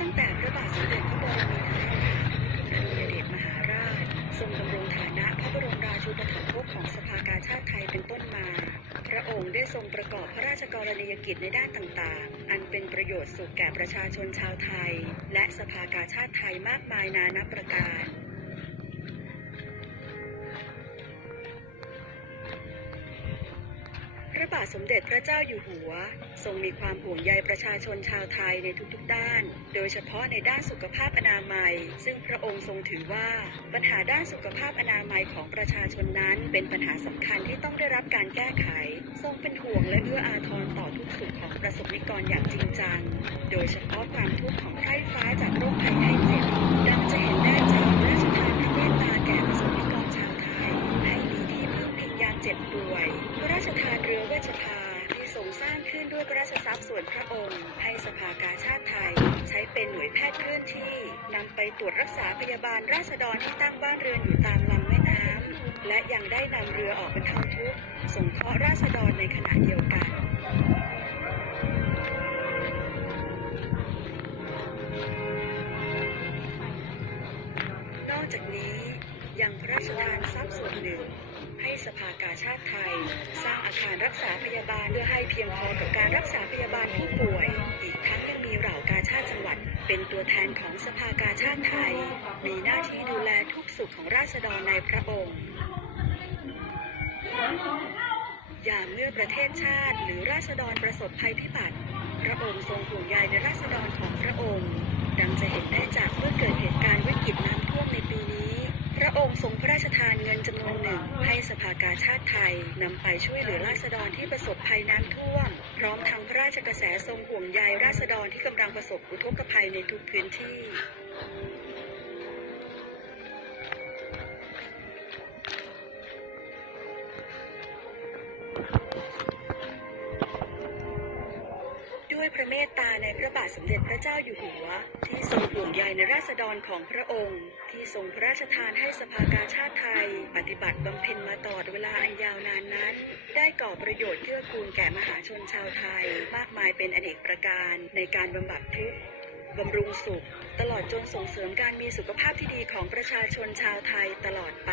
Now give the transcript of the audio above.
ตั้งแต่ ทรงประกอบพระราชกรณียกิจในด้านต่างๆ อันเป็นประโยชน์สุขแก่ประชาชนชาวไทย และสภากาชาติไทยมากมายนานับประการพระบาทสมเด็จพระเจ้าอยู่หัว ทรงมีความห่วงใยประชาชนชาวไทยในทุกๆด้าน โดยเฉพาะในด้านสุขภาพอนามัย ซึ่งพระองค์ทรงถือว่า ปัญหาด้านสุขภาพอนามัยของประชาชนนั้น เป็นปัญหาสำคัญที่ต้องได้รับการแก้ไข ทรงเป็นห่วงและเอื้ออาทรต่อทุกสุขของประสบนิกรอย่างจริงจัง โดยเฉพาะความทุกข์ของไร่ฟ้าจากโรคภัยไข้เจ็บ ดังจะเห็นได้จากพระราชทานพระเมตตาแก่ประสบนิกรชาวไทย ให้มีที่พึ่งพิงยามเจ็บป่วย พระราชทานเรือเวชภาที่ทรงสร้างขึ้นด้วยพระราชทรัพย์ส่วนพระองค์ ให้สภากาชาติไทย ใช้เป็นหน่วยแพทย์เคลื่อนที่นำไปตรวจรักษาพยาบาลราษฎรที่ตั้งบ้านเรือนอยู่ตามลำแม่น้ำและยังได้นำเรือออกบรรเทา สงเคราะห์ราษฎรในขณะเดียวกันนอกจากนี้ยังพระราชทานทรัพย์ส่วนหนึ่ง ให้สภากาชาติไทย สร้างอาคารรักษาพยาบาลเพื่อให้เพียงพอกับการรักษาพยาบาลผู้ป่วย อีกทั้งยังมีเหล่ากาชาติจังหวัด เป็นตัวแทนของสภากาชาติไทย มีหน้าที่ดูแลทุกสุขของราษฎรในพระองค์ ยามเมื่อประเทศชาติ หรือราษฎรประสบภัยพิบัติ พระองค์ทรงห่วงใยในราษฎรของพระองค์ ดังจะเห็นได้จากเมื่อเกิดเหตุการณ์วิกฤตน้ำท่วมในปีนี้ พระองค์ทรงพระราชทานเงินจำนวนหนึ่งให้สภากาชาติไทยนำไปช่วยเหลือราษฎรที่ประสบภัยน้ำท่วม พร้อมทั้งพระราชกระแสทรงห่วงใยราษฎรที่กำลังประสบอุทกภัยในทุกพื้นที่ พระเมตตาในพระบาทสมเด็จพระเจ้าอยู่หัว ที่ทรงห่วงใยในราษฎรของพระองค์ ที่ทรงพระราชทานให้สภากาชาติไทย ปฏิบัติบำเพ็ญมาตลอดเวลาอันยาวนานนั้น ได้ก่อประโยชน์เกื้อกูลแก่มหาชนชาวไทย มากมายเป็นอเนกประการในการบำบัดทุกข์บำรุงสุข ตลอดจนส่งเสริมการมีสุขภาพที่ดีของประชาชนชาวไทยตลอดไป